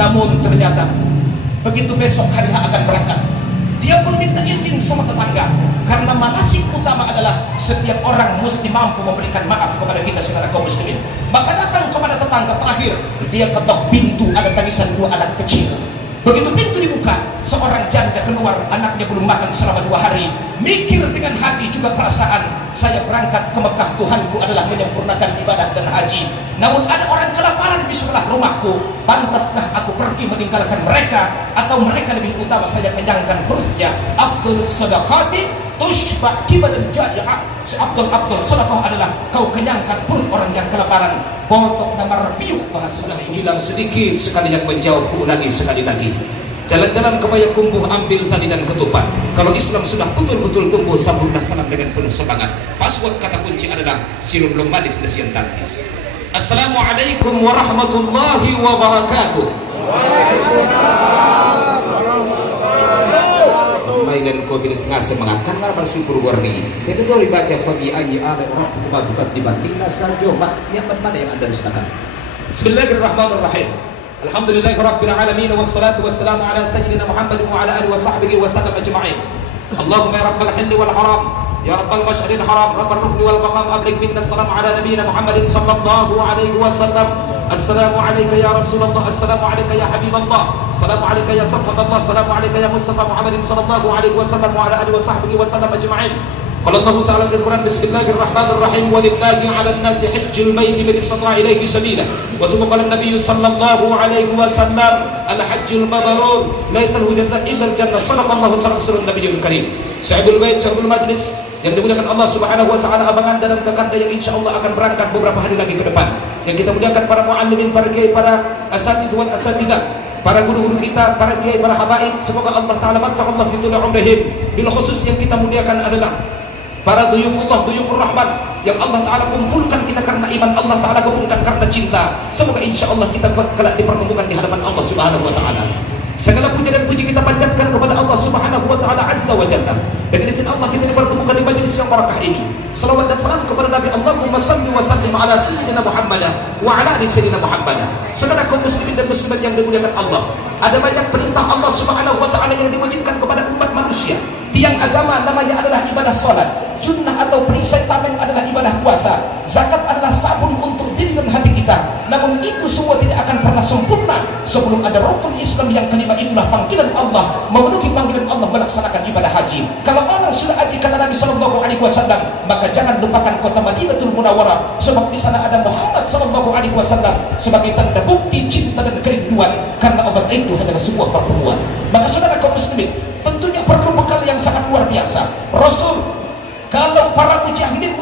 Namun ternyata begitu besok hari akan berangkat, dia pun minta izin sama tetangga, karena manasik utama adalah setiap orang mesti mampu memberikan maaf kepada kita saudara kaum muslimin. Maka datang kepada tetangga terakhir, dia ketok pintu, ada tangisan dua anak kecil. Begitu pintu dibuka, seorang janda keluar, anaknya belum makan selama 2 hari. Mikir dengan hati juga perasaan, saya berangkat ke Mekah, Tuhanku adalah menyempurnakan ibadah dan haji. Namun ada orang kelaparan di sebelah rumahku, pantaskah aku pergi meninggalkan mereka, atau mereka lebih utama saya kenyangkan perutnya? Afdalus sadaqati tushba' kibadan jai'ah. Seabdul sedekah adalah kau kenyangkan perut orang yang kelaparan. Boltok nama repiuk bahas sudah hilang sedikit sekali yang menjawab, ulangi sekali lagi. Jalan-jalan ke Payakumbuh, ambil tali dan ketupat. Kalau Islam sudah betul-betul tumbuh, sambutlah salam dengan penuh semangat. Password kata kunci adalah sirum belum manis nasian tarkis. Assalamualaikum warahmatullahi wabarakatuh. Mainan kau pilih setengah semangat kan nggak bersyukur warni. Jadi dulu baca fabi ayyi ala rabbikuma tukadziban. Inna saja nikmat mana yang Anda dustakan. Bismillahirrahmanirrahim. Alhamdulillahirabbil alamin wassalatu wassalamu ala sayyidina Muhammad wa ala alihi wa sahbihi wa sallam ajma'in. Allahumma ya rabbal halli wal haram, ya rabbal mash'aril haram, rabbal rukni wal maqam, ablig minna salam ala nabiyyina Muhammadin sallallahu alaihi wasallam. Assalamu alayka ya Rasulullah, assalamu alayka ya Habiballah, assalamu alayka ya Safwatullah, assalamu alayka ya Mustafa Muhammadin sallallahu alaihi wasallam wa ala alihi wa sahbihi wa sallam ajma'in. Qala Allah ta'ala fil Quran, bismillahirrahmanirrahim, walillahi 'alan nasi hajjul baiti man istata'a ilayhi sabila. Wa thumma qala an-nabiy sallallahu alaihi wasallam, al-hajjul mabrur laysa lahu jazaa' illa al-jannah. Sadaqallahu sallallahu nabiyyul karim. Sahibul bait, sahibul majlis yang dimuliakan Allah Subhanahu wa taala, abangan dan kakanda yang insyaallah akan berangkat beberapa hari lagi ke depan. Yang kita muliakan para muallimin, para kiai, para asatidz wal asatidzah, para guru-guru kita, para kiai, para habaib, semoga Allah taala mata'allah fi thul umrihim. Bil khusus yang kita muliakan adalah para duyufullah, duyufur rahman yang Allah taala kumpulkan kita karena iman, Allah taala kumpulkan karena cinta. Semoga insyaallah kita kelak dipertemukan di hadapan Allah Subhanahu wa taala. Segala puja dan puji kita panjatkan kepada Allah Subhanahu wa taala azza wa jalla. Dengan izin Allah kita dipertemukan di majelis yang barakah ini. Salawat dan salam kepada Nabi, Allahumma salli wa sallim ala sayyidina Muhammad wa ala ali sayyidina Muhammad. Saudara kaum muslimin dan muslimat yang dimuliakan Allah, ada banyak perintah Allah Subhanahu wa taala yang diwajibkan kepada umat manusia. Tiang agama namanya adalah ibadah salat, junnah atau perisai tameng adalah ibadah puasa, zakat adalah sabun untuk diri dan hati kita. Namun itu semua tidak akan pernah sempurna sebelum ada rukun Islam yang kelima, itulah panggilan Allah, memenuhi panggilan Allah melaksanakan ibadah haji. Kalau orang sudah haji kata Nabi sallallahu alaihi wasallam, maka jangan lupakan kota Madinatul Munawwarah, sebab di sana ada Muhammad sallallahu alaihi wasallam sebagai tanda bukti cinta dan kerinduan, karena obat itu hanyalah sebuah pertemuan. Maka saudara kaum muslimin, tentunya perlu bekal yang sangat luar biasa. Rasul, kalau para mujahidin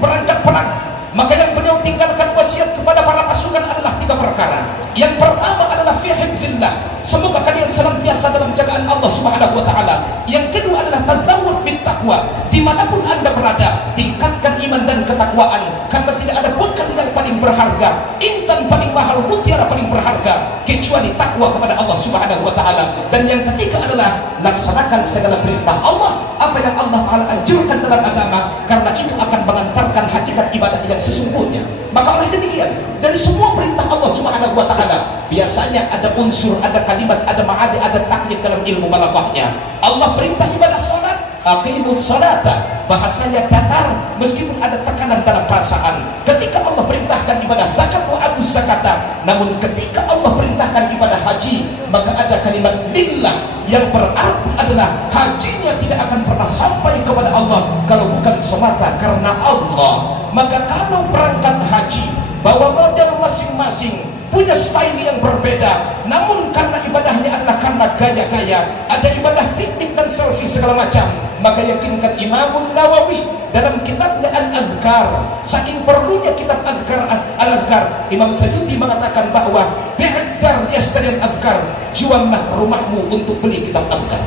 berangkat perang, maka yang beliau tinggalkan wasiat kepada para pasukan adalah 3 perkara. Yang pertama adalah fi hifzillah, semoga kalian senantiasa dalam jagaan Allah Subhanahu wa taala. Yang kedua adalah tazawwud bit taqwa, dimanapun Anda berada tingkatkan iman dan ketakwaan, karena tidak ada bekal yang paling berharga, intan paling mahal, mutiara paling berharga kecuali takwa kepada Allah Subhanahu wa taala. Dan yang ketiga adalah laksanakan segala perintah Allah, apa yang Allah taala anjurkan dalam agama, karena itu akan mengantarkan hakikat ibadah yang sesungguhnya. Maka oleh demikian, dari semua perintah Allah Subhanahu wa taala biasanya ada unsur, ada kalimat, ada ma'ani, ada takyid dalam ilmu balaghahnya. Allah perintah ibadah salat, aqimus salata, bahasanya datar meskipun ada tekanan dalam perasaan. Ketika Allah perintahkan ibadah zakat, wa atuz zakata, namun ketika Allah perintahkan ibadah haji, maka ada kalimat lillah yang berarti adalah hajinya tidak akan pernah sampai kepada Allah kalau bukan semata karena Allah. Maka kalau berangkat haji bawa model masing-masing, punya style yang berbeda, namun karena ibadahnya adalah karena gaya-gaya, ada ibadah piknik dan selfie segala macam, maka yakinkan Imam Nawawi dalam kitabnya Al-Azkar, saking perlunya kitab Al-Azkar, Imam Sayyuti mengatakan bahwa bi'addar yashtari al-azkar, juallah rumahmu untuk beli kitab Azkar.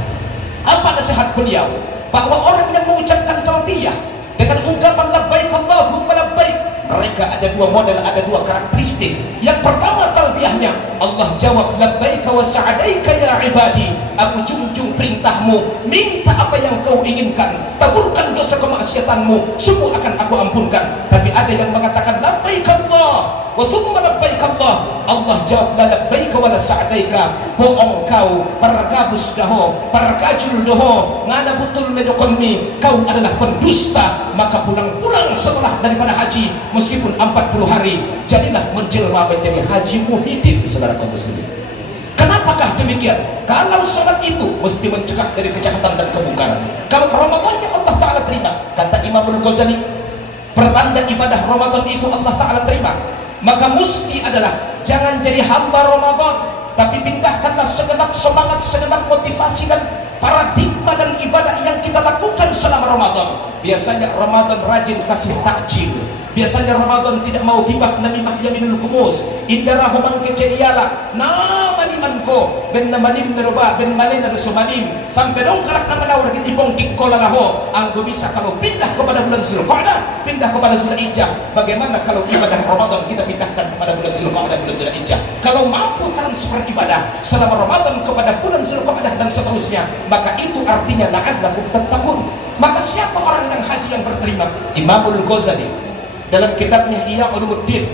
Apa nasihat beliau? Bahwa orang yang mengucapkan talbiyah dengan ungkapan labbaik Allahumma labbaik, mereka ada 2 model, ada 2 karakteristik. Yang pertama talbiyahnya, Allah jawab labbaika wa sa'adaika ya ibadi, aku junjung perintahmu, minta apa yang kau inginkan, taburkan dosa kemaksiatanmu, semua akan aku ampunkan. Tapi ada yang mengatakan labbaik Allah wa thumma labbaik Allah. Allah jawab la labbaik wa la sa'daika. Bohong kau, paragabus daho, paragajul doho, ngana betul medokonni, kau adalah pendusta. Maka pulang-pulang setelah daripada haji meskipun 40 hari, jadilah menjelma menjadi Haji Muhyiddin, saudara kaum muslimin. Kenapakah demikian? Kalau sholat itu mesti mencegah dari kejahatan dan kemungkaran. Kalau Ramadannya Allah Ta'ala terima, kata Imam Al-Ghazali, pertanda ibadah Ramadan itu Allah Ta'ala terima, maka mesti adalah jangan jadi hamba Ramadan, tapi pindahkanlah segenap semangat, segenap motivasi dan paradigma dan ibadah yang kita lakukan selama Ramadan. Biasanya Ramadan rajin kasih takjil, biasanya Ramadan tidak mau gibah namimah yaminul kumus, indara humang keceyala nama nimanko ben namanim naroba ben manin ada sumanim sampai dong kalak nama nawar kita bongkik kolalaho. Anggo bisa kalau pindah kepada bulan Zulqa'dah, pindah kepada Zulhijjah. Bagaimana kalau ibadah Ramadan kita pindahkan kepada bulan Zulqa'dah, bulan Zulhijjah? Kalau mampu transfer ibadah selama Ramadan kepada bulan Zulqa'dah dan seterusnya, maka itu artinya la'allakum tattaqun. Maka siapa orang yang haji yang berterima? Imamul Ghazali dalam kitabnya Ihya Ulumuddin,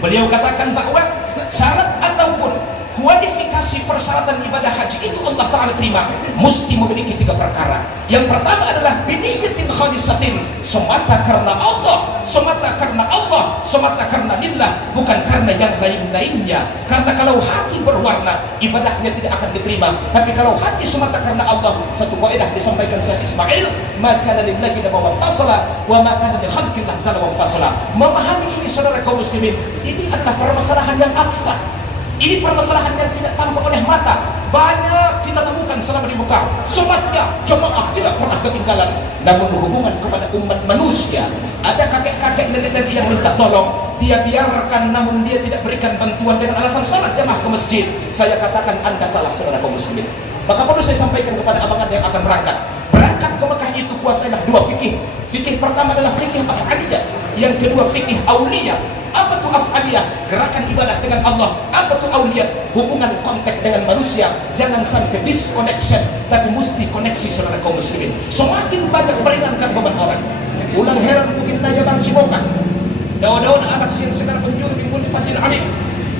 beliau katakan bahwa syarat ataupun kualifikasi persyaratan ibadah haji itu Allah Ta'ala terima mesti memiliki 3 perkara. Yang pertama adalah biniyatin khalisatin, semata karena Allah, semata karena Allah, semata karena lillah, bukan karena yang lain-lainnya. Karena kalau hati berwarna, ibadahnya tidak akan diterima. Tapi kalau hati semata karena Allah, satu kaidah disampaikan Syekh Ismail, maka lillahi la mawtasala wa maka li khalqillah zala wa fasala. Memahami ini saudara kaum muslimin, ini adalah permasalahan yang abstrak. Ini permasalahan yang tidak tampak oleh mata. Banyak kita temukan selama di Mekah. Sholatnya jemaah tidak pernah ketinggalan. Namun hubungan kepada umat manusia, ada kakek-kakek nenek-nenek yang minta tolong, dia biarkan namun dia tidak berikan bantuan dengan alasan salat jamaah ke masjid. Saya katakan Anda salah saudara kaum muslimin. Maka perlu saya sampaikan kepada abang Anda yang akan berangkat. Berangkat ke Mekah itu kuasailah 2 fikih. Fikih pertama adalah fikih af'aliyah, yang kedua fikih auliyah. Apa tuh af'aliyah? Gerakan ibadah dengan Allah. Apa tuh auliyah? Hubungan kontak dengan manusia. Jangan sampai disconnection, tapi mesti koneksi saudara kaum muslimin. Semakin banyak meringankan beban orang. Ulang heran tuh kita ya bang ibokah. Daun-daun anak sin sekarang penjuru bimbul fatin alim.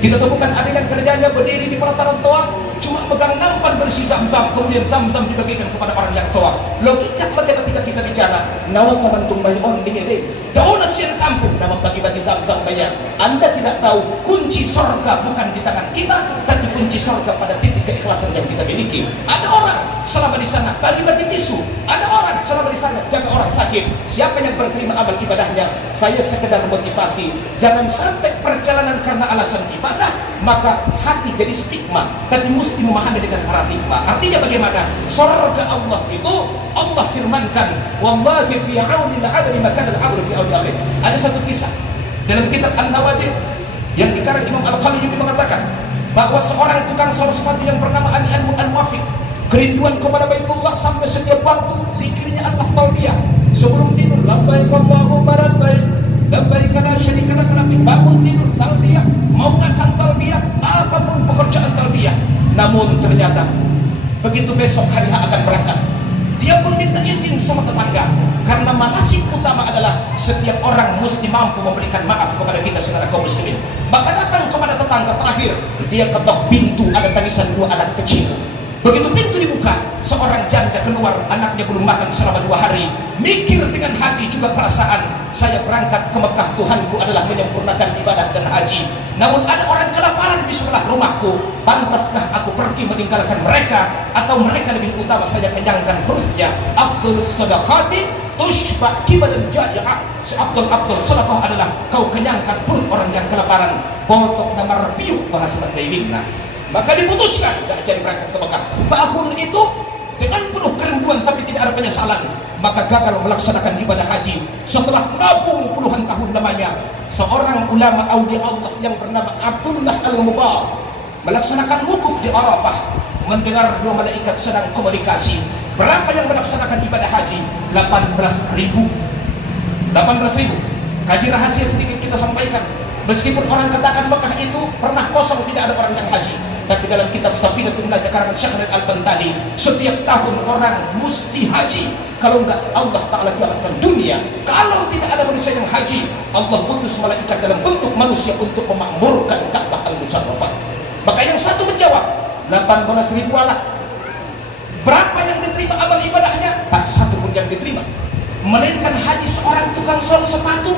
Kita temukan ada yang kerjanya berdiri di pelataran tawaf, cuma pegang nampan bersih zam-zam, kemudian zam-zam dibagikan kepada orang yang tawaf. Logika matematika kita bicara, nawa teman tumbai on dingin. Daun asian kampung, nama bagi-bagi zam-zam bayar. Anda tidak tahu kunci surga bukan di tangan kita, tapi kunci surga pada titik keikhlasan yang kita miliki. Ada orang selama di sana bagi-bagi tisu, ada orang selama di sana jaga orang sakit. Siapa yang berterima amal ibadahnya? Saya sekedar motivasi, jangan sampai perjalanan karena alasan ibadah maka hati jadi stigma, tapi mesti memahami dengan paradigma. Artinya bagaimana? Surga Allah itu Allah firmankan, wallahi fi auni al-'abdi ma kana al-'abdu fi auni akhir. Ada satu kisah dalam kitab An-Nawadir yang dikarang Imam Al-Qaliyubi mengatakan bahwa seorang tukang sol sepatu yang bernama Ali Al-Muwafiq, kerinduan kepada Baitullah sampai setiap waktu zikirnya adalah talbiyah. Sebelum tidur, labbaik Allahumma labbaik, labbaik la syarika lak labbaik. Bangun tidur talbiyah, mau makan talbiyah, apapun pekerjaan talbiyah. Namun ternyata begitu besok hari akan berangkat, dia pun minta izin sama tetangga, karena manasik utama adalah setiap orang mesti mampu memberikan maaf kepada kita saudara kaum muslimin. Maka datang kepada tetangga terakhir, dia ketok pintu, ada tangisan 2 anak kecil. Begitu pintu dibuka, seorang janda keluar, anaknya belum makan selama 2 hari. Mikir dengan hati juga perasaan, saya berangkat ke Mekah, Tuhanku adalah menyempurnakan ibadah dan haji. Namun ada orang kelaparan di sebelah rumahku, pantaskah aku pergi meninggalkan mereka, atau mereka lebih utama saya kenyangkan perutnya? Afdalus sadaqati tushba kibadan jai'ah. Seabdul sedekah adalah kau kenyangkan perut orang yang kelaparan. Boltok nama repiuk bahasa Mandailing. Maka diputuskan tidak jadi berangkat ke Mekah. Tahun itu dengan penuh kerinduan tapi tidak ada penyesalan, maka gagal melaksanakan ibadah haji. Setelah menabung puluhan tahun lamanya, seorang ulama aulia Allah yang bernama Abdullah Al-Mubarak melaksanakan wukuf di Arafah, mendengar 2 malaikat sedang komunikasi. Berapa yang melaksanakan ibadah haji? 18.000. Kaji rahasia sedikit kita sampaikan. Meskipun orang katakan Mekah itu pernah kosong, tidak ada orang yang haji, Tapi dalam kitab Safinatul Najah karangan Syekh Al-Bantani, setiap tahun orang mesti haji. Kalau enggak, Allah Ta'ala kiamatkan dunia. Kalau tidak ada manusia yang haji, Allah utus malaikat dalam bentuk manusia untuk memakmurkan Ka'bah Al-Musharrafah. Maka yang satu menjawab, 18.000 anak. Berapa yang diterima amal ibadahnya? Tak satu pun yang diterima. Melainkan haji seorang tukang sol sepatu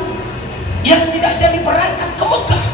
yang tidak jadi berangkat ke Mekah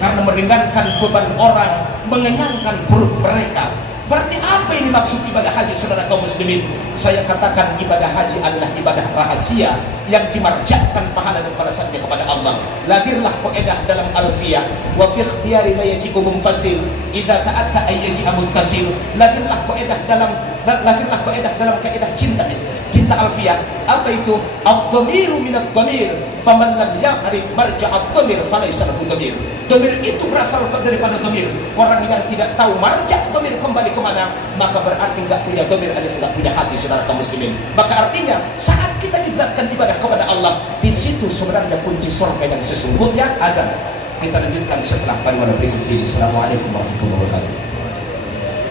karena meringankan beban orang, mengenyangkan perut mereka. Berarti apa ini maksud ibadah haji, saudara kaum muslimin? Saya katakan ibadah haji adalah ibadah rahasia yang dimarjakkan pahala dan balasannya kepada Allah. Lahirlah faedah dalam Alfiyah, wa fi ikhtiyari ma yaji'u munfasil idza ta'atta ay yaji'a muntasir. Lahirlah faedah dalam kaidah cinta Alfiyah. Apa itu? Ad-dhamiru min ad-dhamir, faman lam ya'rif marja' ad-dhamir falaysa lahu dhamir. Dhamir itu berasal daripada dhamir. Orang yang tidak tahu marja' dhamir kembali kemana, maka berarti enggak punya dhamir, alias enggak punya hati, saudara kaum muslimin. Maka artinya saat kita kiblatkan ibadah kepada Allah, di situ sebenarnya kunci surga yang sesungguhnya. Azan kita lanjutkan setelah pariwara berikut ini. Assalamualaikum warahmatullahi wabarakatuh.